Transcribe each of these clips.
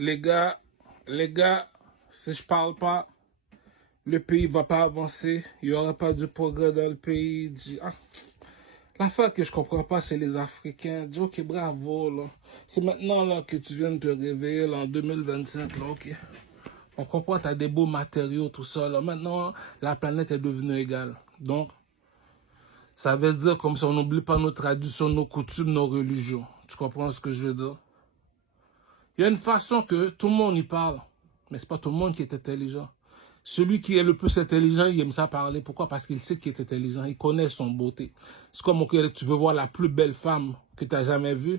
Les gars, si je parle pas, le pays va pas avancer. Il y aura pas de progrès dans le pays. L'affaire que je comprends pas, c'est les Africains. Dis, ok, bravo, là. C'est maintenant, là, que tu viens de te réveiller, là, en 2025, là, ok. On comprend, t'as des beaux matériaux, tout ça, là. Maintenant, la planète est devenue égale. Donc, ça veut dire comme si on n'oublie pas nos traditions, nos coutumes, nos religions. Tu comprends ce que je veux dire? Il y a une façon que tout le monde y parle, mais c'est pas tout le monde qui est intelligent. Celui qui est le plus intelligent, il aime ça parler. Pourquoi? Parce qu'il sait qu'il est intelligent. Il connaît son beauté. C'est comme que tu veux voir la plus belle femme que tu as jamais vue.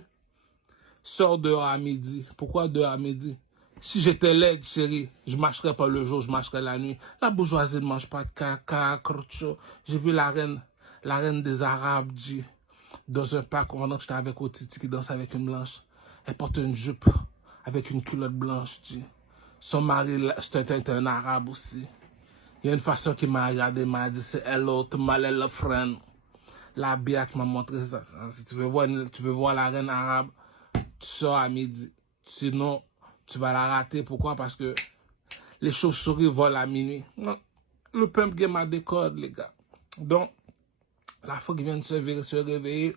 Sors dehors à midi. Pourquoi dehors à midi? Si j'étais laide, chérie, je marcherais pas le jour, je marcherais la nuit. La bourgeoisie ne mange pas de caca, crocho. J'ai vu la reine des Arabes, dans un parc pendant que j'étais avec Otiti qui danse avec une blanche. Elle porte une jupe avec une culotte blanche, Son mari, c'est un arabe aussi. Il y a une façon qu'il m'a regardé, m'a dit, c'est hello to my little friend. La bia qui m'a montré ça. Si tu veux voir la reine arabe, tu sors à midi. Sinon, tu vas la rater. Pourquoi? Parce que les chauves-souris volent à minuit. Non. Le pump game a des codes, les gars. Donc, l'Afrique vient de se réveiller.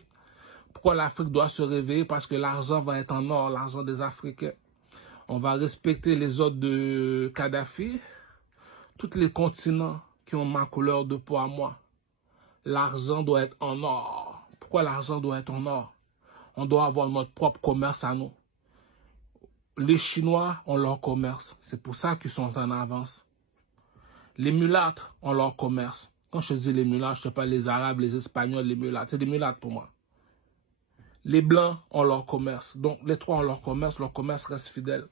Pourquoi l'Afrique doit se réveiller? Parce que l'argent va être en or, l'argent des Africains. On va respecter les ordres de Kadhafi. Tous les continents qui ont ma couleur de peau à moi. L'argent doit être en or. Pourquoi l'argent doit être en or? On doit avoir notre propre commerce à nous. Les Chinois ont leur commerce. C'est pour ça qu'ils sont en avance. Les mulâtres ont leur commerce. Quand je dis les mulâtres, je ne sais pas les Arabes, les Espagnols, les mulâtres. C'est des mulâtres pour moi. Les Blancs ont leur commerce. Donc, les trois ont leur commerce reste fidèle.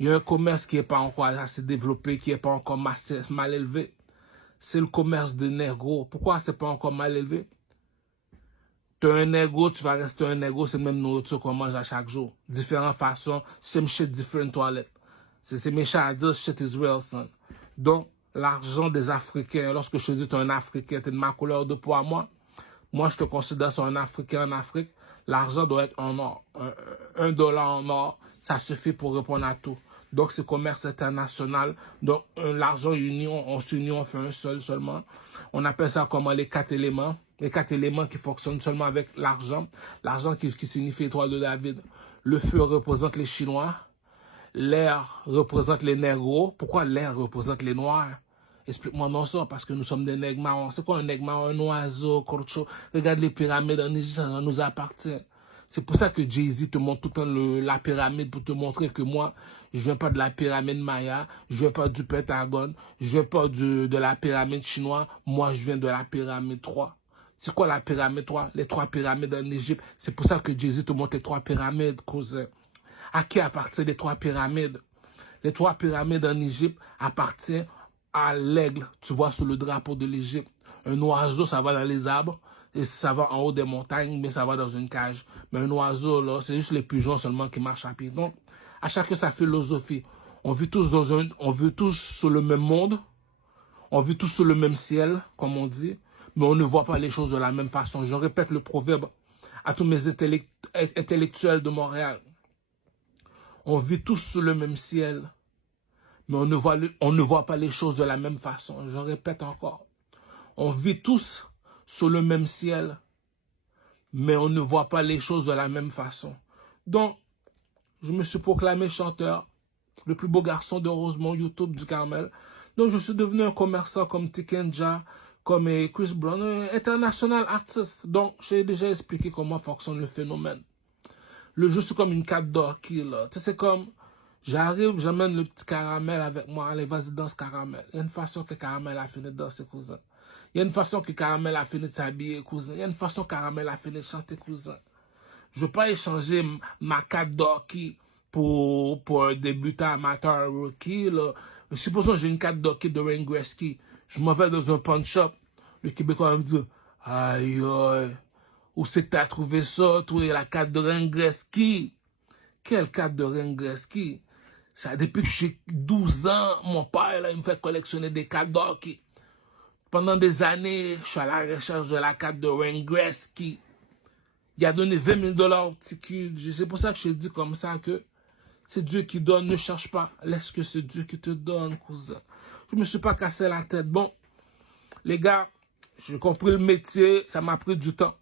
Il y a un commerce qui n'est pas encore assez développé, qui n'est pas encore mal élevé. C'est le commerce de négro. Pourquoi c'est pas encore mal élevé? Tu es un négro, tu vas rester un négro, c'est même nourriture qu'on mange à chaque jour. Différentes façons, same shit, different toilettes. C'est méchant à dire, shit is real, son. Donc, l'argent des Africains, lorsque je te dis tu es un Africain, tu es de ma couleur de peau à moi, je te considère comme un Africain en Afrique. L'argent doit être en or. Un dollar en or, ça suffit pour répondre à tout. Donc, c'est commerce international. Donc, l'argent union, on s'unit, on fait un seulement. On appelle ça comment les 4 éléments. Les 4 éléments qui fonctionnent seulement avec l'argent. L'argent qui signifie étoile de David. Le feu représente les Chinois. L'air représente les négros. Pourquoi l'air représente les noirs? Explique-moi non ça, parce que nous sommes des nègres marrons. C'est quoi un nègre marron? Un oiseau, corcho. Regarde les pyramides en Égypte, ça nous appartient. C'est pour ça que Jay-Z te montre tout le temps la pyramide pour te montrer que moi, je viens pas de la pyramide Maya, je viens pas du Pentagone, je viens pas de la pyramide chinoise, moi je viens de la pyramide 3. C'est quoi la pyramide 3? Les 3 pyramides en Égypte. C'est pour ça que Jay-Z te montre les 3 pyramides, cousin. À qui appartiennent les 3 pyramides? Les 3 pyramides en Égypte appartiennent à l'aigle, tu vois, sur le drapeau de l'Égypte. Un oiseau, ça va dans les arbres, et ça va en haut des montagnes, mais ça va dans une cage. Mais un oiseau, là, c'est juste les pigeons seulement qui marchent à pied. Donc, à chacun sa philosophie. On vit tous sur le même monde, on vit tous sur le même ciel, comme on dit, mais on ne voit pas les choses de la même façon. Je répète le proverbe à tous mes intellectuels de Montréal. On vit tous sur le même ciel, mais on ne voit pas les choses de la même façon. Je répète encore. On vit tous sur le même ciel, mais on ne voit pas les choses de la même façon. Donc, je me suis proclamé chanteur, le plus beau garçon de Rosemont, YouTube du Carmel. Donc, je suis devenu un commerçant comme Tikenja, comme Chris Brown, un international artiste. Donc, j'ai déjà expliqué comment fonctionne le phénomène. Le jeu, c'est comme une carte d'orchid, là. Tu sais, c'est comme, j'arrive, j'amène le petit caramel avec moi. Allez, vas-y, danse caramel. Il y a une façon que caramel a fini de danser, cousin. Il y a une façon que caramel a fini de s'habiller, cousin. Il y a une façon que caramel a fini de chanter, cousin. Je ne veux pas échanger ma carte d'orchid pour un débutant amateur rookie, là. Supposons que j'ai une carte d'orchid de Wayne Gretzky. Je m'en vais dans un pawn shop. Le Québécois va me dire, aïe, aïe. Où c'est que tu as trouvé ça, toi, la carte de Wayne Gretzky? Quelle carte de Wayne Gretzky? Ça, depuis que j'ai 12 ans, mon père, là, il me fait collectionner des cartes d'hockey. Pendant des années, je suis à la recherche de la carte de Wayne Gretzky. Il a donné 20 000 $, petit cul. C'est pour ça que je dis comme ça que C'est Dieu qui donne, ne cherche pas. Laisse que c'est Dieu qui te donne, cousin. Je me suis pas cassé la tête. Bon, les gars, j'ai compris le métier, ça m'a pris du temps.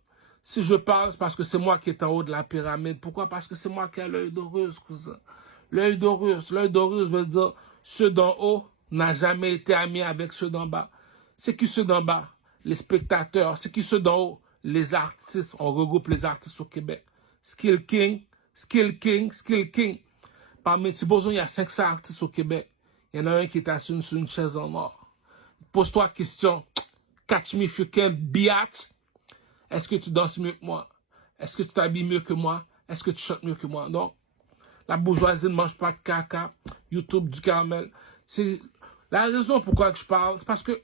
Si je parle, c'est parce que c'est moi qui est en haut de la pyramide. Pourquoi? Parce que c'est moi qui ai l'œil d'Horus, cousin. L'œil d'Horus veut dire ceux d'en haut n'a jamais été amis avec ceux d'en bas. C'est qui ceux d'en bas? Les spectateurs. C'est qui ceux d'en haut? Les artistes. On regroupe les artistes au Québec. Skill King, Skill King, Skill King. Parmi, supposons, il y a 500 artistes au Québec. Il y en a un qui est assis sur une chaise en or. Pose-toi la question. Catch me if you can, biatch. Est-ce que tu danses mieux que moi? Est-ce que tu t'habilles mieux que moi? Est-ce que tu chantes mieux que moi? Non. La bourgeoisie ne mange pas de caca. YouTube du caramel. C'est la raison pourquoi je parle. C'est parce que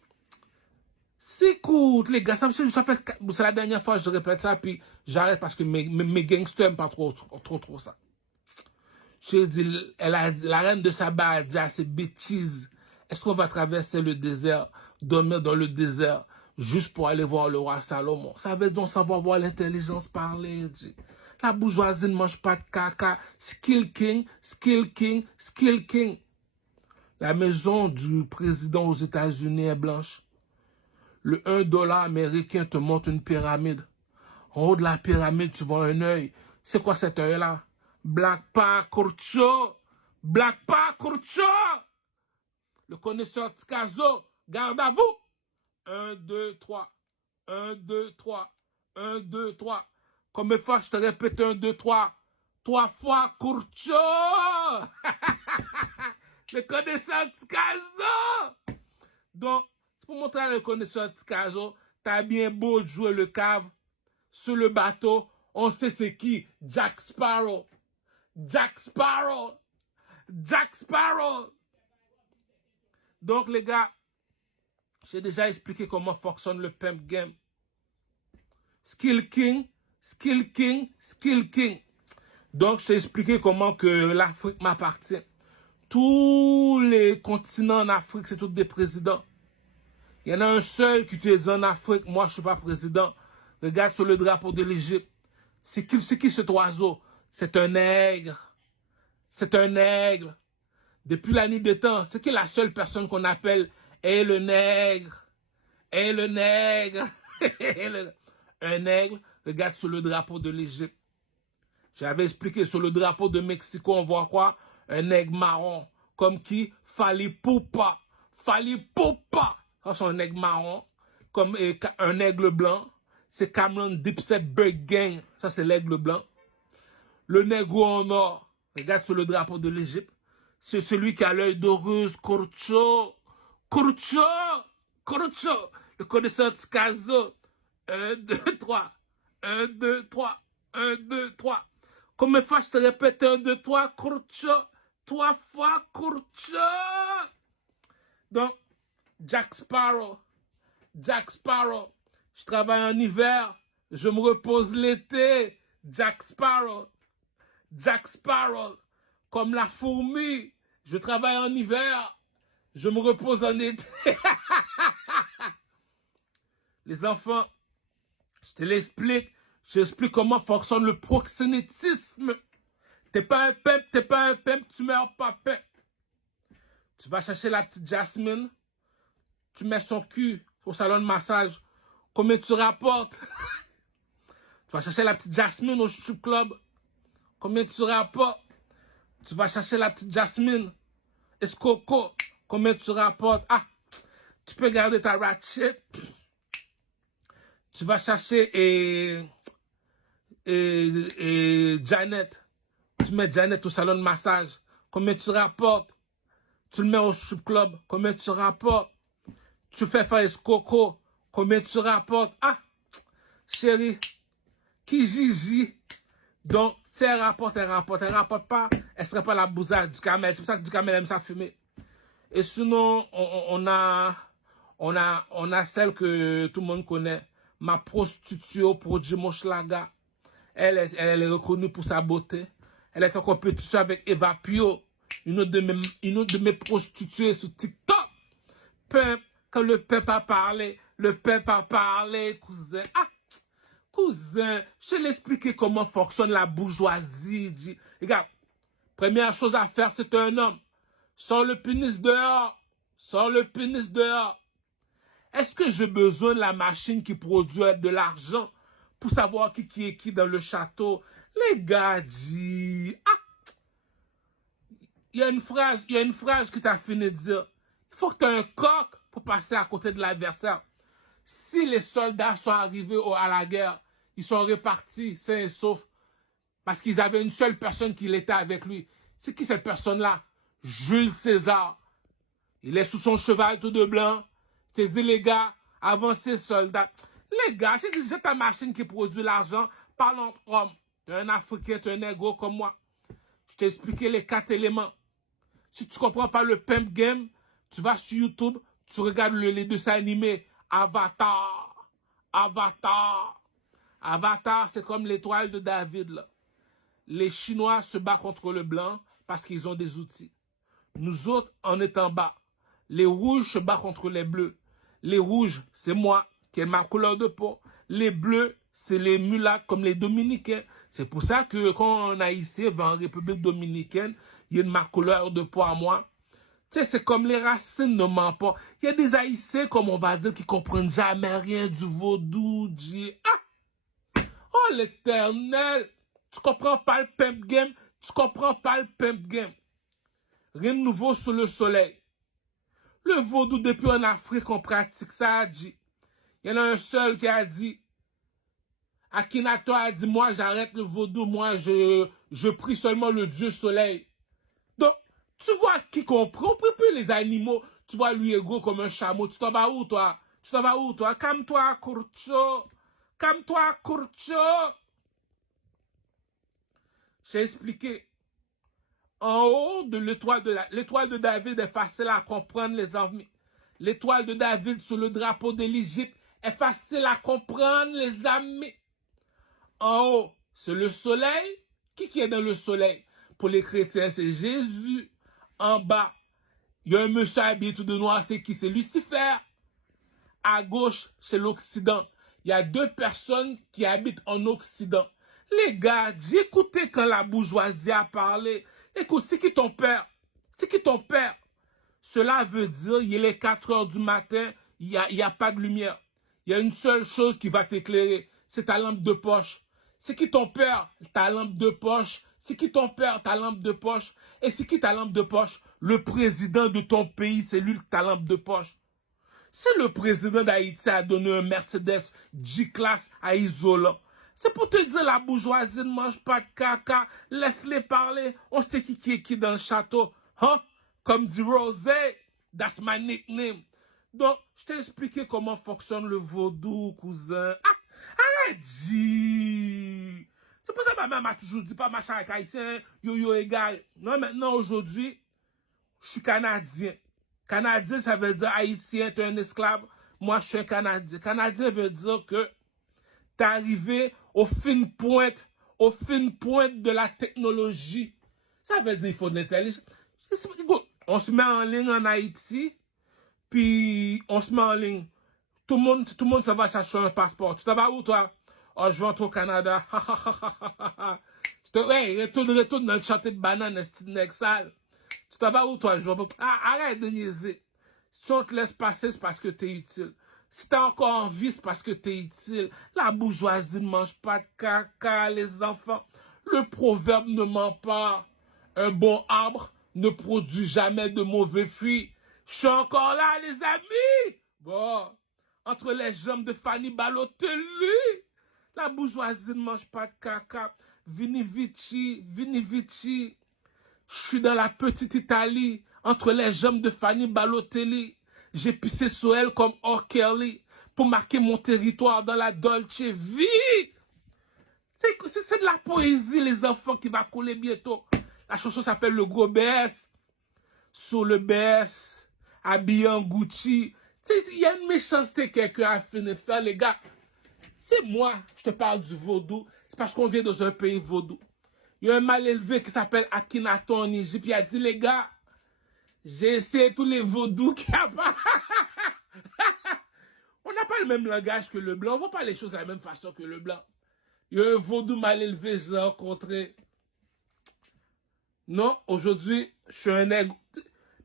c'est cool, les gars. Ça fait, c'est la dernière fois que je répète ça, puis j'arrête parce que mes gangsters n'aiment pas trop ça. J'ai dit, la reine de Saba a dit à ses bêtises. Est-ce qu'on va traverser le désert, dormir dans le désert, juste pour aller voir le roi Salomon? Ça veut dire on s'en va voir l'intelligence parler. La bourgeoisie ne mange pas de caca. Skill King, Skill King, Skill King. La maison du président aux États-Unis est blanche. Le 1$ américain te montre une pyramide. En haut de la pyramide, tu vois un œil. C'est quoi cet œil-là? Black Pacorcho! Black Pacorcho! Le connaisseur Tikazo, garde à vous! 1, 2, 3. 1, 2, 3. 1, 2, 3. Combien de fois je te répète 1, 2, 3? 3 fois Curcho! Le connaisseur Tikazo! Donc, c'est pour montrer à le connaisseur Tikazo, t'as bien beau de jouer le cave sur le bateau, on sait c'est qui? Jack Sparrow. Jack Sparrow. Jack Sparrow. Donc, les gars, j'ai déjà expliqué comment fonctionne le pimp game. Skill King, Skill King, Skill King. Donc, je t'ai expliqué comment que l'Afrique m'appartient. Tous les continents en Afrique, c'est tous des présidents. Il y en a un seul qui te dit en Afrique, moi je suis pas président. Regarde sur le drapeau de l'Égypte. C'est qui cet oiseau? C'est un nègre. C'est un aigle. Depuis la nuit des temps, c'est qui la seule personne qu'on appelle et le nègre? Et le nègre. Un aigle, regarde sur le drapeau de l'Égypte. J'avais expliqué sur le drapeau de Mexico, on voit quoi? Un aigle marron. Comme qui? Fali Poupa. Fali Poupa. Ça, c'est un aigle marron. Comme un aigle blanc. C'est Cameron Dipset Bird Gang. Ça, c'est l'aigle blanc. Le négro en or. Regarde sur le drapeau de l'Égypte. C'est celui qui a l'œil d'Horus. Curcho. Curcho. Curcho. Le connaisseur Tikazo. 1, 2, 3. 1, 2, 3. 1, 2, 3. Combien de fois je te répète 1, 2, 3, Curcho? 3 fois Curcho. Donc, Jack Sparrow. Jack Sparrow. Je travaille en hiver. Je me repose l'été. Jack Sparrow. Jack Sparrow. Comme la fourmi. Je travaille en hiver. Je me repose en été. Les enfants, je te l'explique. J'explique comment fonctionne le proxénétisme. T'es pas un pimp, tu meurs pas pimp. Tu vas chercher la petite Jasmine, tu mets son cul au salon de massage. Combien tu rapportes? Tu vas chercher la petite Jasmine au strip club. Combien tu rapportes? Tu vas chercher la petite Jasmine. Escoco. Combien tu rapportes? Ah, tu peux garder ta ratchet. Tu vas chercher Janet. Tu mets Janet au salon de massage. Combien tu rapportes? Tu le mets au strip club. Combien tu rapportes? Tu fais faire Escoco. Combien tu rapportes? Ah, chérie. Kijiji. Donc, si elle rapporte pas, elle serait pas la bousade du camel. C'est pour ça que du camel aime ça fumer. Et sinon, on a celle que tout le monde connaît. Ma prostituée au produit Moshlaga. Elle est reconnue pour sa beauté. Elle est en compétition avec Eva Pio, une autre de mes prostituées sur TikTok. Pimp, quand le pimp a parlé, cousin. Ah, cousin, je vais l'expliquer comment fonctionne la bourgeoisie. Regarde, Première chose à faire, c'est un homme. Sors le pénis dehors. Sors le pénis dehors. Est-ce que j'ai besoin de la machine qui produit de l'argent pour savoir qui est qui dans le château? Les gars disent... Ah! Il y a une phrase que tu as fini de dire. Il faut que tu aies un coq pour passer à côté de l'adversaire. Si les soldats sont arrivés à la guerre, ils sont repartis sains et saufs parce qu'ils avaient une seule personne qui était avec lui. C'est qui cette personne-là? Jules César. Il est sous son cheval tout de blanc. Je t'ai dit, les gars, avancez, soldats. Les gars, j'ai dit, j'ai ta machine qui produit l'argent. Parlons homme. Tu es un Africain, tu es un négro comme moi. Je t'ai expliqué les 4 éléments. Si tu ne comprends pas le pimp game, tu vas sur YouTube, tu regardes les dessins animés. Avatar. Avatar. Avatar, c'est comme l'étoile de David, là. Les Chinois se battent contre le blanc parce qu'ils ont des outils. Nous autres, on est en bas. Les rouges se battent contre les bleus. Les rouges, c'est moi, qui est ma couleur de peau. Les bleus, c'est les mulâtres comme les dominicains. C'est pour ça que quand un Haïtien va en République dominicaine, il y a ma couleur de peau à moi. Tu sais, c'est comme les racines ne mentent pas. Il y a des Haïtiens, comme on va dire, qui comprennent jamais rien du vaudou, du... Ah! Oh, l'Éternel! Tu comprends pas le pimp game? Tu comprends pas le pimp game? Rien de nouveau sous le soleil. Le vaudou, depuis en Afrique, on pratique ça, a dit. Il y en a un seul qui a dit, Akhenaton a dit, moi, j'arrête le vaudou, moi, je prie seulement le Dieu soleil. Donc, tu vois qui comprend, on prie plus les animaux. Tu vois lui égaux comme un chameau. Tu t'en vas où, toi? Tu t'en vas où, toi? Calme-toi, Kurcho. Calme-toi, Kurcho. J'ai expliqué. En haut de l'étoile de David est facile à comprendre, les amis. L'étoile de David sur le drapeau de l'Égypte est facile à comprendre, les amis. En haut, c'est le soleil. Qui est dans le soleil? Pour les chrétiens, c'est Jésus. En bas, il y a un monsieur habillé tout de noir, c'est qui? C'est Lucifer. À gauche, c'est l'Occident. Il y a 2 personnes qui habitent en Occident. Les gars, écoutez quand la bourgeoisie a parlé. Écoute, c'est qui ton père? C'est qui ton père? Cela veut dire, il est 4 heures du matin, il y a pas de lumière. Il y a une seule chose qui va t'éclairer, c'est ta lampe de poche. C'est qui ton père? Ta lampe de poche. C'est qui ton père? Ta lampe de poche. Et c'est qui ta lampe de poche? Le président de ton pays, c'est lui ta lampe de poche. Si le président d'Haïti a donné un Mercedes G-Class à Isolant, c'est pour te dire la bourgeoisie ne mange pas de caca, laisse-les parler, on sait qui est qui dans le château. Hein? Comme dit Rosé, that's my nickname. Donc, je t'ai expliqué comment fonctionne le vaudou, cousin. Ah, arrête, dis. C'est pour ça que ma mère m'a toujours dit, pas machin avec haïtien, yo égal. Non, maintenant, aujourd'hui, je suis Canadien. Canadien, ça veut dire Haïtien, tu es un esclave. Moi, je suis un Canadien. Canadien veut dire que tu es arrivé au fine pointe de la technologie. Ça veut dire qu'il faut de l'intelligence. On se met en ligne en Haïti, puis on se met en ligne. Tout le monde ça va chercher un passeport. Tu t'en vas où, toi? Oh, je vais entrer au Canada. Ouais, retourne dans le château de banane, c'est une sale. Tu t'en vas où, toi? Arrête de niaiser. Si on te laisse passer, c'est parce que t'es utile. Si t'es encore en vie, c'est parce que t'es utile. La bourgeoisie ne mange pas de caca, les enfants. Le proverbe ne ment pas. Un bon arbre ne produit jamais de mauvais fruits. Je suis encore là, les amis. Bon, entre les jambes de Fanny Balotelli, la bourgeoisie ne mange pas de caca. Vini Vici. Je suis dans la petite Italie, entre les jambes de Fanny Balotelli. J'ai pissé sur elle comme R. Kelly pour marquer mon territoire dans la Dolce Vita. C'est de la poésie, les enfants, qui va couler bientôt. La chanson s'appelle Le Gros BS. Sur le BS, habillé en Gucci. Il y a une méchanceté que quelqu'un a fini de faire, les gars. C'est moi, je te parle du vaudou. C'est parce qu'on vient dans un pays vaudou. Il y a un mal élevé qui s'appelle Akhenaton en Égypte. Il a dit, les gars, j'ai essayé tous les vaudous qu'il y a pas. On n'a pas le même langage que le blanc. On ne voit pas les choses de la même façon que le blanc. Il y a un vaudou mal élevé que j'ai rencontré. Non, aujourd'hui, je suis un nègre.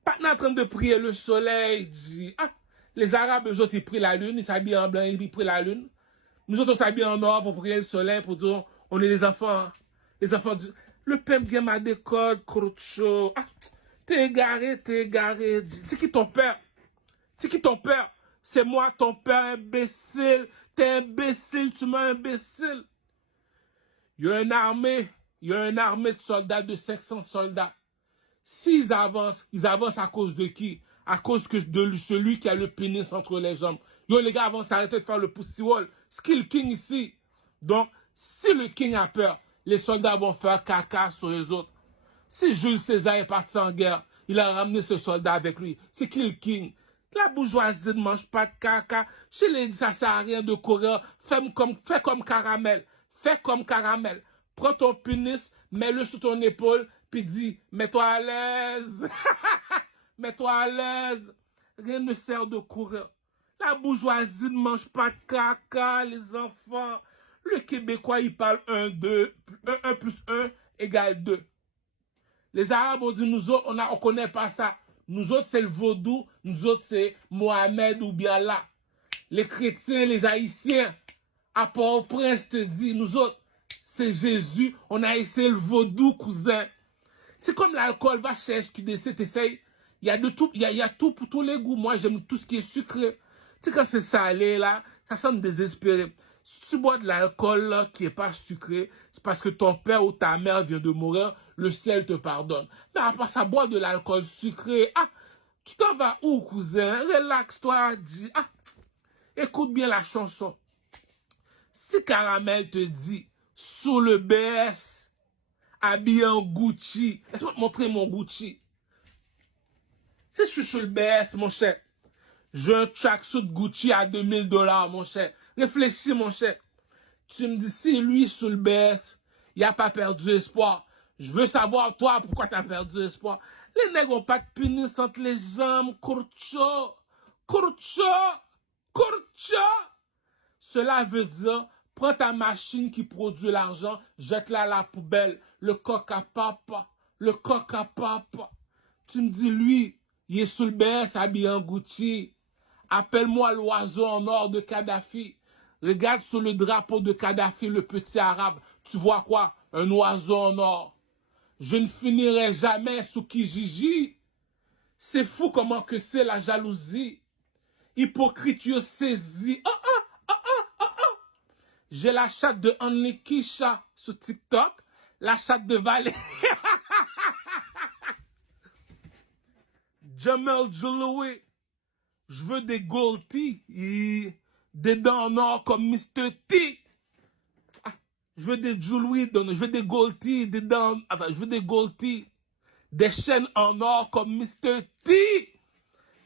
Pas en train de prier le soleil, dit, ah, les Arabes, eux autres, ils prient la lune, ils s'habillent en blanc, ils prient la lune. Nous autres, on s'habille en or pour prier le soleil, pour dire, on est les enfants du... Le peuple qui m'a des codes, Kouroucho. Ah, t'es égaré, t'es égaré. C'est qui ton père? C'est qui ton père? C'est moi, ton père, imbécile. T'es imbécile, tu m'as imbécile. Il y a une armée de soldats, de 500 soldats. S'ils avancent, ils avancent à cause de qui? À cause de celui qui a le pénis entre les jambes. Yo, les gars vont s'arrêter de faire le pussy wall. Skill King ici. Donc, si le King a peur, les soldats vont faire caca sur les autres. Si Jules César est parti en guerre, il a ramené ce soldat avec lui. C'est qui le King? La bourgeoisie ne mange pas de caca. Je l'ai dit, ça sert à rien de courir. Fais comme caramel. Fais comme caramel. Prends ton pénis, mets-le sous ton épaule, puis dis, mets-toi à l'aise. Mets-toi à l'aise. Rien ne sert de courir. La bourgeoisie ne mange pas de caca, les enfants. Le Québécois, il parle 1 plus 1 égale 2. Les Arabes ont dit, nous autres, on connaît pas ça. Nous autres, c'est le vaudou. Nous autres, c'est Mohamed ou bien Allah. Les chrétiens, les haïtiens, à Port-au-Prince te dit, nous autres, c'est Jésus. On a essayé le vaudou, cousin. C'est comme l'alcool. Va chez SQDC, t'essayes. Il y a de tout, il y a tout pour tous les goûts. Moi, j'aime tout ce qui est sucré. Tu sais, quand c'est salé, là, ça semble désespéré. Si tu bois de l'alcool qui n'est pas sucré, c'est parce que ton père ou ta mère vient de mourir, le ciel te pardonne. Mais à part ça, boire de l'alcool sucré, ah, tu t'en vas où, cousin? Relaxe-toi, dis, ah, écoute bien la chanson. Si Caramel te dit, sous le BS, habillé en Gucci, laisse-moi te montrer mon Gucci. Si je suis sur le BS, mon cher, j'ai un tracksuit Gucci à $2000, mon cher. Réfléchis, mon cher. Tu me dis, si lui, sous le BS, il n'a pas perdu espoir. Je veux savoir, toi, pourquoi tu as perdu espoir. Les nègres n'ont pas de pénis entre les jambes. Courcho. Courcho. Courcho. Cela veut dire, prends ta machine qui produit l'argent, jette-la à la poubelle. Le coq à papa. Le coq à papa. Tu me dis, lui, il est sous le BS, habillé en Gucci. Appelle-moi l'oiseau en or de Kadhafi. Regarde sur le drapeau de Kadhafi, le petit arabe. Tu vois quoi? Un oiseau en or. Je ne finirai jamais sous Kijiji. C'est fou comment que c'est la jalousie. Hypocrite, yo saisi. Oh, oh, oh, oh, oh, oh. J'ai la chatte de Anne Kisha sur TikTok. La chatte de Valérie. Jamel Joloui. Je veux des gold teeth, des dents en or comme Mr. T. Ah, je veux des jewelry, je veux des gold teeth, des dents, enfin, je veux des gold teeth, des chaînes en or comme Mr. T.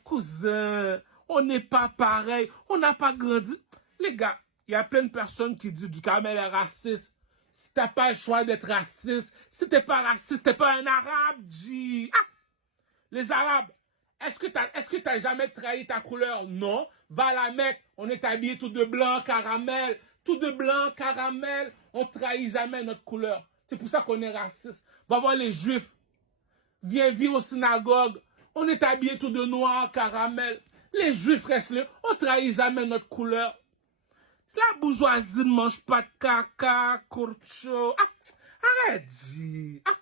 Cousin, on n'est pas pareil, on n'a pas grandi. Les gars, il y a plein de personnes qui disent du Kamel est raciste. Si t'as pas le choix d'être raciste, si t'es pas raciste, t'es pas un arabe, G. Ah, les arabes. Est-ce que t'as jamais trahi ta couleur? Non. Va à la Mecque, on est habillé tout de blanc, caramel. Tout de blanc, caramel. On trahit jamais notre couleur. C'est pour ça qu'on est raciste. Va voir les juifs. Viens vivre aux synagogues. On est habillé tout de noir, caramel. Les juifs restent là. On trahit jamais notre couleur. La bourgeoisie ne mange pas de caca, courcho. Ah, arrête, dis. Ah.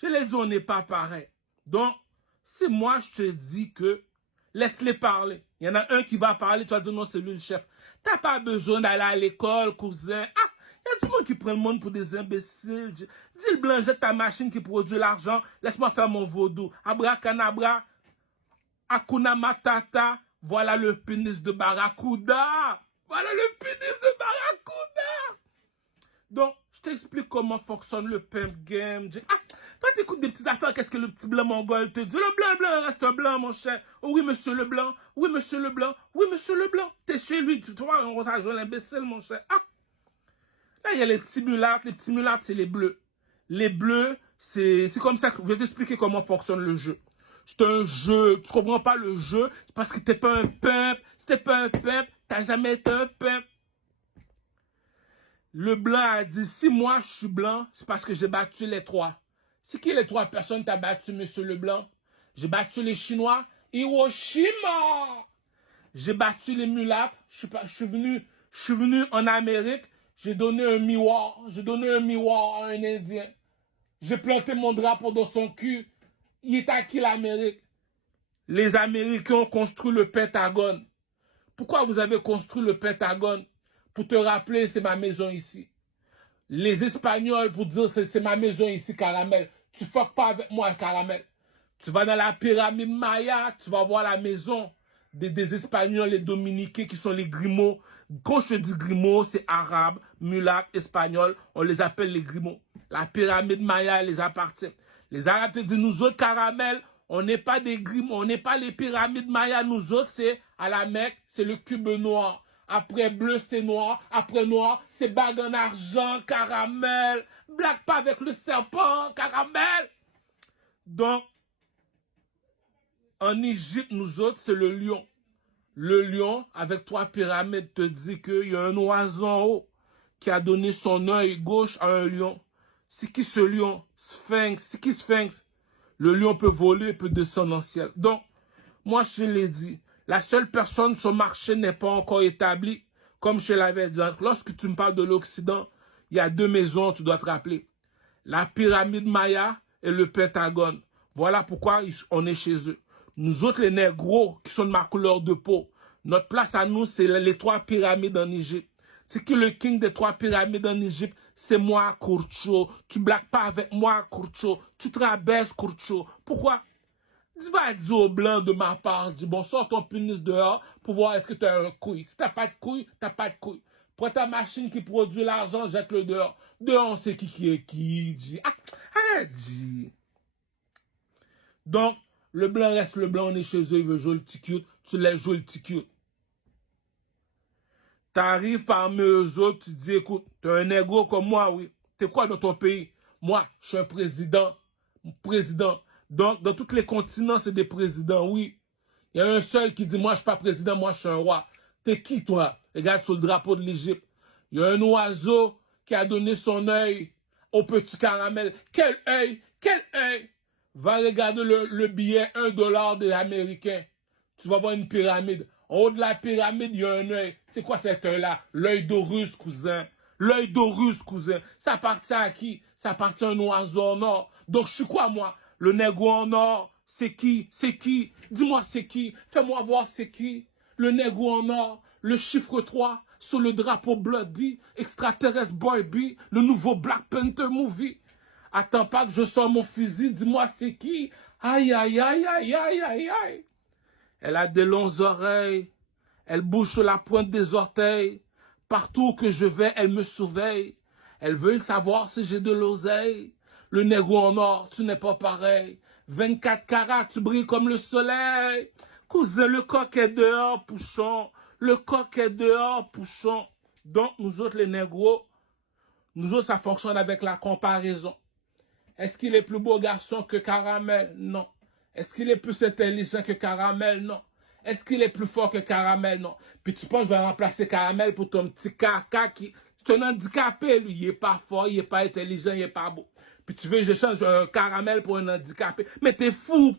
Je l'ai dit, on n'est pas pareil. Donc, si moi je te dis que laisse-les parler, il y en a un qui va parler, tu vas dire non, c'est lui le chef. T'as pas besoin d'aller à l'école, cousin. Ah, il y a du monde qui prend le monde pour des imbéciles. Dis le blanc, jette ta machine qui produit l'argent, laisse-moi faire mon vaudou. Abracadabra, Hakuna Matata, voilà le pénis de Barracuda. Voilà le pénis de Barracuda. Donc, je t'explique comment fonctionne le pimp game. Ah, toi, t'écoutes des petites affaires, qu'est-ce que le petit blanc mongol te dit? Le blanc reste blanc, mon cher. Oh, oui, monsieur le blanc. Oui, monsieur le blanc. Oui, monsieur le blanc. T'es chez lui, tu vois, on va jouer l'imbécile, mon cher. Ah! Là, il y a les petits mulâtres. Les petits mulâtres, c'est les bleus. Les bleus, c'est comme ça que je vais t'expliquer comment fonctionne le jeu. C'est un jeu. Tu comprends pas le jeu? C'est parce que t'es pas un pimp. Si t'es pas un pimp, t'as jamais été un pimp. Le blanc a dit, si moi je suis blanc, c'est parce que j'ai battu les trois. C'est qui les trois personnes que t'as battu, monsieur Leblanc? J'ai battu les Chinois. Hiroshima! J'ai battu les mulattes. Je suis venu en Amérique. J'ai donné un miroir. J'ai donné un miroir à un Indien. J'ai planté mon drapeau dans son cul. Il est à qui l'Amérique? Les Américains ont construit le Pentagone. Pourquoi vous avez construit le Pentagone? Pour te rappeler, c'est ma maison ici. Les Espagnols, pour dire, c'est ma maison ici, Caramel. Tu fuck pas avec moi, Caramel. Tu vas dans la pyramide Maya, tu vas voir la maison des Espagnols, les Dominicains, qui sont les Grimaud. Quand je te dis Grimaud, c'est arabe, mulatte, espagnol. On les appelle les Grimaud. La pyramide Maya, elle les appartient. Les Arabes te disent, nous autres, Caramel, on n'est pas des Grimaud, on n'est pas les pyramides Maya. Nous autres, c'est à la Mecque, c'est le cube noir. Après bleu, c'est noir. Après noir, c'est bague en argent, Caramel. Blague pas avec le serpent, Caramel. Donc, en Égypte, nous autres, c'est le lion. Le lion, avec trois pyramides, te dit qu'il y a un oiseau en haut qui a donné son œil gauche à un lion. C'est qui ce lion? Sphinx. C'est qui Sphinx? Le lion peut voler, peut descendre dans le ciel. Donc, moi, je l'ai dit, la seule personne, son marché n'est pas encore établi. Comme je l'avais dit, lorsque tu me parles de l'Occident, il y a deux maisons, tu dois te rappeler. La pyramide Maya et le Pentagone. Voilà pourquoi on est chez eux. Nous autres, les négros, qui sont de ma couleur de peau, notre place à nous, c'est les trois pyramides en Égypte. C'est qui le king des trois pyramides en Égypte? C'est moi, Kurcho. Tu blagues pas avec moi, Kurcho. Tu te rabaisses, Kurcho. Pourquoi? Tu vas dire au blanc de ma part, dis bon, sors ton pénis dehors pour voir est-ce que tu as un couille. Si t'as pas de couille, t'as pas de couille. Prends ta machine qui produit l'argent, jette-le dehors. Dehors, on sait qui est qui, dis. Ah, arrête, dis. Donc, le blanc reste le blanc, on est chez eux, il veut jouer le petit cute, tu laisses jouer le petit cute. T'arrives parmi eux autres, tu dis, écoute, t'es un négro comme moi, oui. T'es quoi dans ton pays? Moi, je suis un président. Président. Donc, dans tous les continents, c'est des présidents, oui. Il y a un seul qui dit, moi, je suis pas président, moi, je suis un roi. T'es qui, toi? Regarde sur le drapeau de l'Égypte. Il y a un oiseau qui a donné son œil au petit Caramel. Quel œil? Quel œil? Va regarder le billet 1 $ des Américains. Tu vas voir une pyramide. En haut de la pyramide, il y a un œil. C'est quoi cet œil-là? L'œil d'Horus, cousin. L'œil d'Horus, cousin. Ça appartient à qui? Ça appartient à un oiseau en or. Donc, je suis quoi, moi? Le négro en or, c'est qui? C'est qui? Dis-moi, c'est qui? Fais-moi voir, c'est qui? Le négro en or, le chiffre 3, sur le drapeau Bloody, extraterrestre Boy B, le nouveau Black Panther movie. Attends pas que je sors mon fusil, dis-moi, c'est qui? Aïe, aïe, aïe, aïe, aïe, aïe, aïe. Elle a des longues oreilles. Elle bouge sur la pointe des orteils. Partout où que je vais, elle me surveille. Elle veut savoir si j'ai de l'oseille. Le négro en or, tu n'es pas pareil. 24 carats, tu brilles comme le soleil. Cousin, le coq est dehors, pouchon. Le coq est dehors, pouchon. Donc, nous autres, les négros, nous autres, ça fonctionne avec la comparaison. Est-ce qu'il est plus beau garçon que Caramel? Non. Est-ce qu'il est plus intelligent que Caramel? Non. Est-ce qu'il est plus fort que Caramel? Non. Puis tu penses que je vais remplacer Caramel pour ton petit caca qui... C'est un handicapé, lui. Il est pas fort, il est pas intelligent, il est pas beau. Puis tu veux que je change un Caramel pour un handicapé. Mais t'es fou.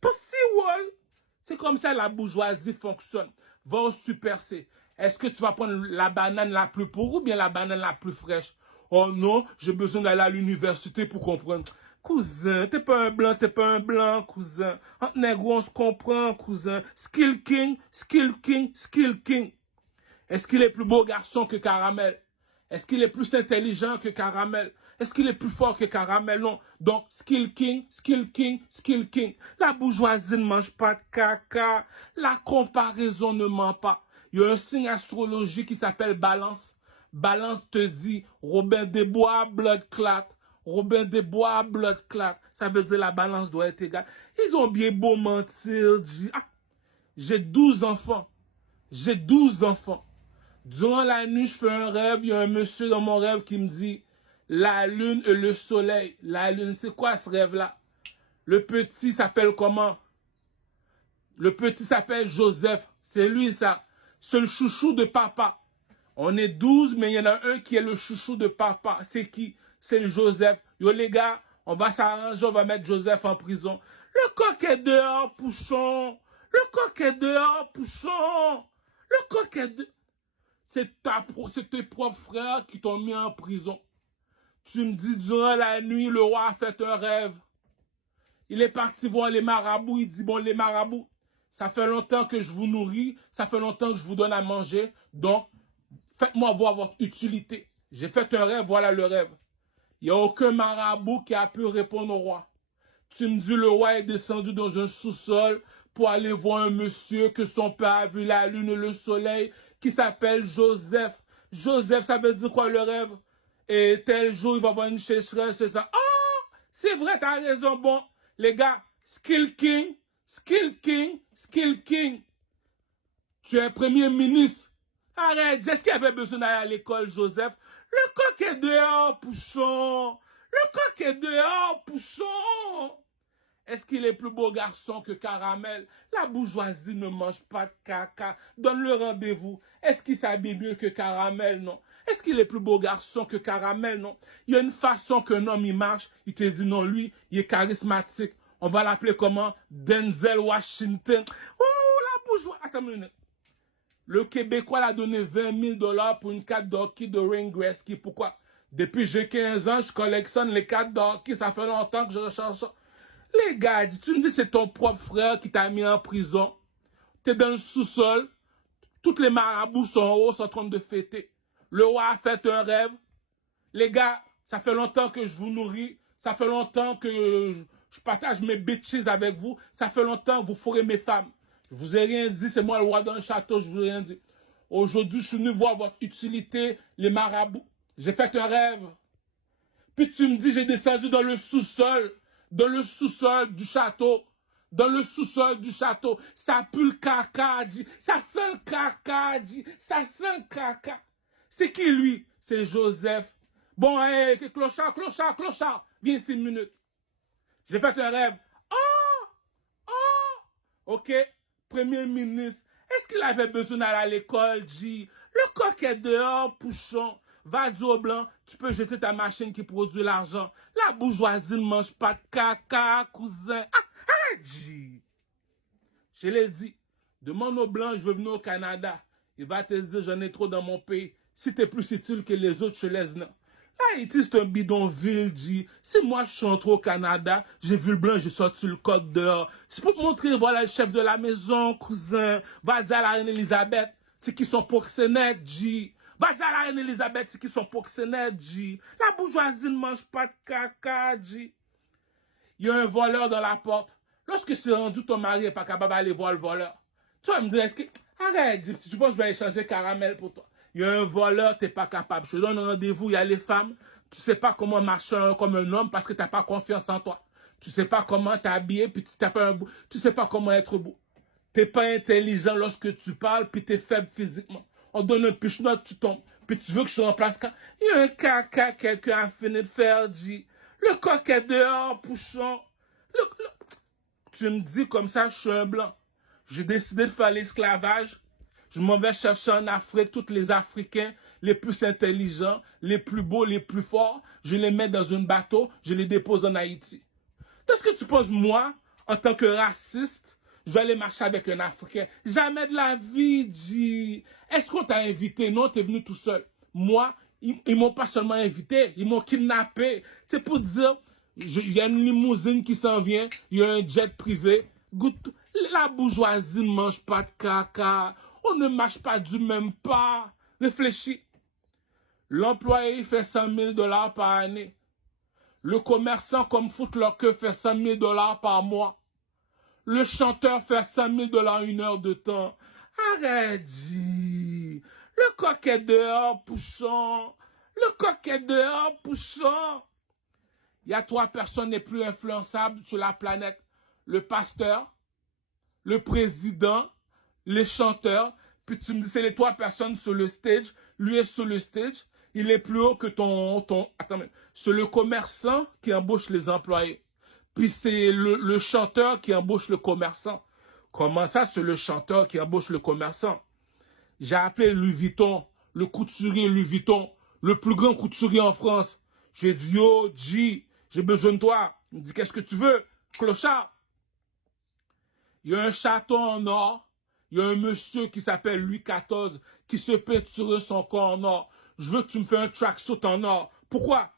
Possible. C'est comme ça la bourgeoisie fonctionne. Va au Super C. Est-ce que tu vas prendre la banane la plus pourre ou bien la banane la plus fraîche? Oh non, j'ai besoin d'aller à l'université pour comprendre. Cousin, t'es pas un blanc, cousin. Entre négros, on se comprend, cousin. Skill King, Skill King, Skill King. Est-ce qu'il est plus beau garçon que Caramel? Est-ce qu'il est plus intelligent que Caramel? Est-ce qu'il est plus fort que Caramel? Non. Donc, Skill King, Skill King, Skill King. La bourgeoisie ne mange pas de caca. La comparaison ne ment pas. Il y a un signe astrologique qui s'appelle Balance. Balance te dit, Robin des Bois, blood clot. Robin des Bois, blood clot. Ça veut dire la balance doit être égale. Ils ont bien beau mentir. Ah, j'ai 12 enfants. J'ai 12 enfants. Durant la nuit, je fais un rêve. Il y a un monsieur dans mon rêve qui me dit, la lune et le soleil. La lune, c'est quoi ce rêve-là? Le petit s'appelle comment? Le petit s'appelle Joseph. C'est lui, ça. C'est le chouchou de papa. On est 12, mais il y en a un qui est le chouchou de papa. C'est qui? C'est le Joseph. Yo les gars, on va s'arranger, on va mettre Joseph en prison. Le coq est dehors, Pouchon. Le coq est dehors, Pouchon. Le coq est dehors. C'est tes propres frères qui t'ont mis en prison. Tu me dis, durant la nuit, le roi a fait un rêve. Il est parti voir les marabouts. Il dit, bon, les marabouts, ça fait longtemps que je vous nourris. Ça fait longtemps que je vous donne à manger. Donc, faites-moi voir votre utilité. J'ai fait un rêve, voilà le rêve. Il n'y a aucun marabout qui a pu répondre au roi. Tu me dis, le roi est descendu dans un sous-sol pour aller voir un monsieur que son père a vu la lune et le soleil, qui s'appelle Joseph. Joseph, ça veut dire quoi le rêve? Et tel jour, il va avoir une sécheresse, c'est ça. Oh! C'est vrai, t'as raison. Bon, les gars, Skill King, Skill King, Skill King. Tu es premier ministre. Arrête, est-ce qu'il avait besoin d'aller à l'école, Joseph? Le coq est dehors, Pouchon. Le coq est dehors, Pouchon. Est-ce qu'il est plus beau garçon que Caramel? La bourgeoisie ne mange pas de caca. Donne-le rendez-vous. Est-ce qu'il s'habille mieux que Caramel? Non. Est-ce qu'il est plus beau garçon que Caramel? Non. Il y a une façon qu'un homme il marche. Il te dit non, lui, il est charismatique. On va l'appeler comment? Denzel Washington. Oh, la bourgeoisie. Attends une minute. Le Québécois l'a donné 20 000 $ pour une carte d'hockey de Wayne Gretzky. Pourquoi? Depuis j'ai 15 ans, je collectionne les cartes d'hockey. Ça fait longtemps que je recherche ça. Les gars, tu me dis c'est ton propre frère qui t'a mis en prison. T'es dans le sous-sol. Toutes les marabouts sont en haut, sont en train de fêter. Le roi a fait un rêve. Les gars, ça fait longtemps que je vous nourris. Ça fait longtemps que je partage mes bitches avec vous. Ça fait longtemps que vous fourrez mes femmes. Je vous ai rien dit, c'est moi le roi dans le château, je vous ai rien dit. Aujourd'hui, je suis venu voir votre utilité, les marabouts. J'ai fait un rêve. Puis tu me dis, j'ai descendu dans le sous-sol du château. Dans le sous-sol du château. Ça pue le caca, dit. Ça sent le caca, dit. Ça sent le caca. C'est qui, lui? C'est Joseph. Bon, hey, clochard, clochard, clochard. Viens ici une minute. J'ai fait un rêve. Oh! Oh! OK. Premier ministre. Est-ce qu'il avait besoin d'aller à l'école, G? Le coq est dehors, Pouchon. Va dire au blanc, tu peux jeter ta machine qui produit l'argent. La bourgeoisie ne mange pas de caca, cousin. Ah, G. Je l'ai dit. Demande au blanc, je veux venir au Canada. Il va te dire, j'en ai trop dans mon pays. Si t'es plus utile que les autres, je te laisse venir. Haïti, c'est un bidonville, G. Si moi, je suis entré au Canada, j'ai vu le blanc, j'ai sorti le coq dehors. C'est pour te montrer, voilà le chef de la maison, cousin. Va dire à la reine Elisabeth, c'est qui sont proxénètes, G. Va dire à la reine Elisabeth, c'est qui sont proxénètes, G. La bourgeoisie ne mange pas de caca, G. Il y a un voleur dans la porte. Lorsque c'est rendu, ton mari n'est pas capable d'aller voir le voleur. Tu vas me dire, est-ce que... Arrête, G. Tu penses que je vais échanger caramel pour toi? Il y a un voleur, tu n'es pas capable. Je te donne rendez-vous, il y a les femmes. Tu ne sais pas comment marcher comme un homme parce que tu n'as pas confiance en toi. Tu ne sais pas comment t'habiller, puis tu ne sais pas comment être beau. Tu n'es pas intelligent lorsque tu parles, puis tu es faible physiquement. On donne un piche-note, tu tombes. Puis tu veux que je remplace quand? Il y a un caca, quelqu'un a fini de faire, G. Le coq est dehors, Pouchon. Tu me dis comme ça, je suis un blanc. J'ai décidé de faire l'esclavage. Je m'en vais chercher en Afrique tous les Africains les plus intelligents, les plus beaux, les plus forts. Je les mets dans un bateau, je les dépose en Haïti. Qu'est-ce que tu penses, moi, en tant que raciste, je vais aller marcher avec un Africain? Jamais de la vie, G. Est-ce qu'on t'a invité? Non, t'es venu tout seul. Moi, ils m'ont pas seulement invité, ils m'ont kidnappé. C'est pour dire, il y a une limousine qui s'en vient, il y a un jet privé. La bourgeoisie ne mange pas de caca. On ne marche pas du même pas. Réfléchis. L'employé fait 100 000 $ par année. Le commerçant comme Footlocker fait 100 000 $ par mois. Le chanteur fait 100 000 $ une heure de temps. Arrête, G. Le coq est dehors, Pouchon. Le coq est dehors, Pouchon. Il y a 3 personnes les plus influençables sur la planète. Le pasteur, le président, les chanteurs. Puis tu me dis, c'est les 3 personnes sur le stage. Lui est sur le stage. Il est plus haut que Attends, c'est le commerçant qui embauche les employés. Puis c'est le chanteur qui embauche le commerçant. Comment ça, c'est le chanteur qui embauche le commerçant? J'ai appelé Louis Vuitton. le couturier Louis Vuitton, le plus grand couturier en France. J'ai dit, yo, G, j'ai besoin de toi. Il me dit, qu'est-ce que tu veux? Clochard. Il y a un château en or. Il y a un monsieur qui s'appelle Louis XIV qui se peinture son corps en or. Je veux que tu me fais un tracksuit en or. Pourquoi?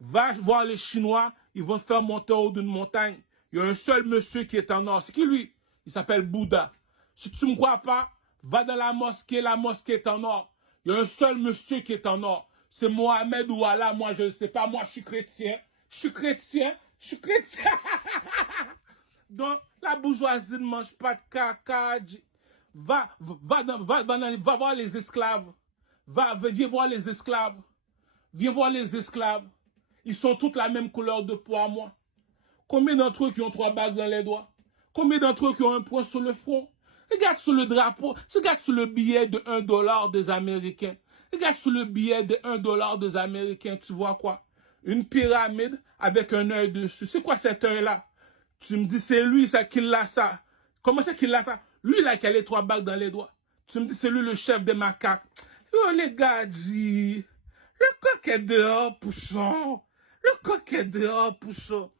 Va voir les Chinois, ils vont te faire monter en haut d'une montagne. Il y a un seul monsieur qui est en or. C'est qui lui? Il s'appelle Bouddha. Si tu me crois pas, va dans la mosquée est en or. Il y a un seul monsieur qui est en or. C'est Mohamed ou Allah, moi je ne sais pas, moi je suis chrétien. Je suis chrétien. Donc, la bourgeoisie ne mange pas de caca. Va voir les esclaves. Viens voir les esclaves. Viens voir les esclaves. Ils sont toutes la même couleur de peau à moi. Combien d'entre eux qui ont 3 bagues dans les doigts? Combien d'entre eux qui ont un point sur le front? Regarde sur le drapeau, regarde sur le billet de 1 dollar des Américains. Regarde sur le billet de 1 dollar des Américains, tu vois quoi? Une pyramide avec un œil dessus. C'est quoi cet œil-là? Tu me dis, c'est lui, ça, qui l'a ça. Comment c'est qu'il l'a ça? Lui, là, qui a les 3 bagues dans les doigts. Tu me dis, c'est lui le chef des macaques. Oh, les gars, dit, le coq est dehors, pouchon. Le coq est dehors, pouchon.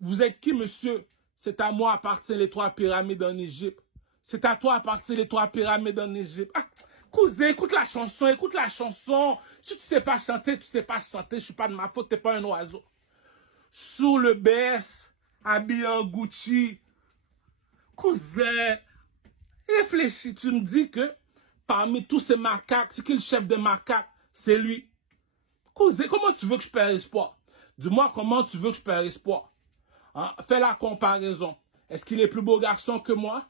Vous êtes qui, monsieur? C'est à moi appartiennent les 3 pyramides en Égypte. C'est à toi appartiennent les 3 pyramides en Égypte. Ah, cousin, écoute la chanson, écoute la chanson. Si tu sais pas chanter, tu sais pas chanter. Je suis pas de ma faute, t'es pas un oiseau. Sous le BS, habillé en Gucci. Cousin, réfléchis, tu me dis que parmi tous ces macaques, c'est qui le chef des macaques? C'est lui. Cousin, comment tu veux que je perde espoir? Dis-moi comment tu veux que je perde espoir. Hein? Fais la comparaison. Est-ce qu'il est plus beau garçon que moi?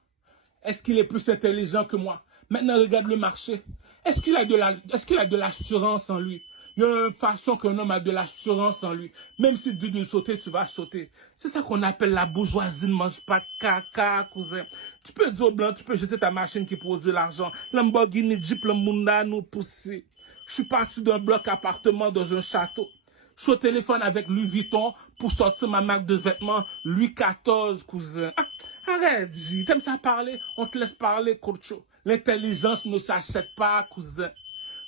Est-ce qu'il est plus intelligent que moi? Maintenant, regarde le marché. Est-ce qu'il a de l'assurance en lui? Il y a une façon qu'un homme a de l'assurance en lui. Même si tu dis de sauter, tu vas sauter. C'est ça qu'on appelle la bourgeoisie ne mange pas de caca, cousin. Tu peux dire au blanc, tu peux jeter ta machine qui produit l'argent. Lamborghini, Jeep, le Munda nous pousse. Je suis parti d'un bloc appartement dans un château. Je suis au téléphone avec Louis Vuitton pour sortir ma marque de vêtements Louis XIV, cousin. Ah, arrête, J. T'aimes ça parler? On te laisse parler, Cocho. L'intelligence ne s'achète pas, cousin.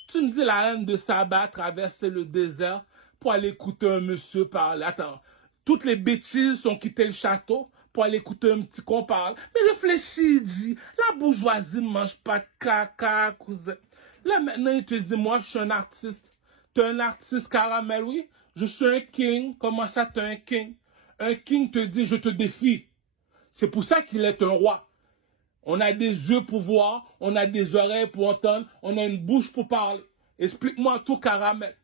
Tu me dis la reine de Saba traverser le désert pour aller écouter un monsieur parler. Attends, toutes les bêtises ont quitté le château pour aller écouter un petit qu'on parle. Mais réfléchis, J. La bourgeoisie ne mange pas de caca, cousin. Là, maintenant, il te dit, moi, je suis un artiste. T'es un artiste caramel, oui? Je suis un king. Comment ça, t'es un king? Un king te dit, je te défie. C'est pour ça qu'il est un roi. On a des yeux pour voir, on a des oreilles pour entendre, on a une bouche pour parler. Explique-moi tout, caramel.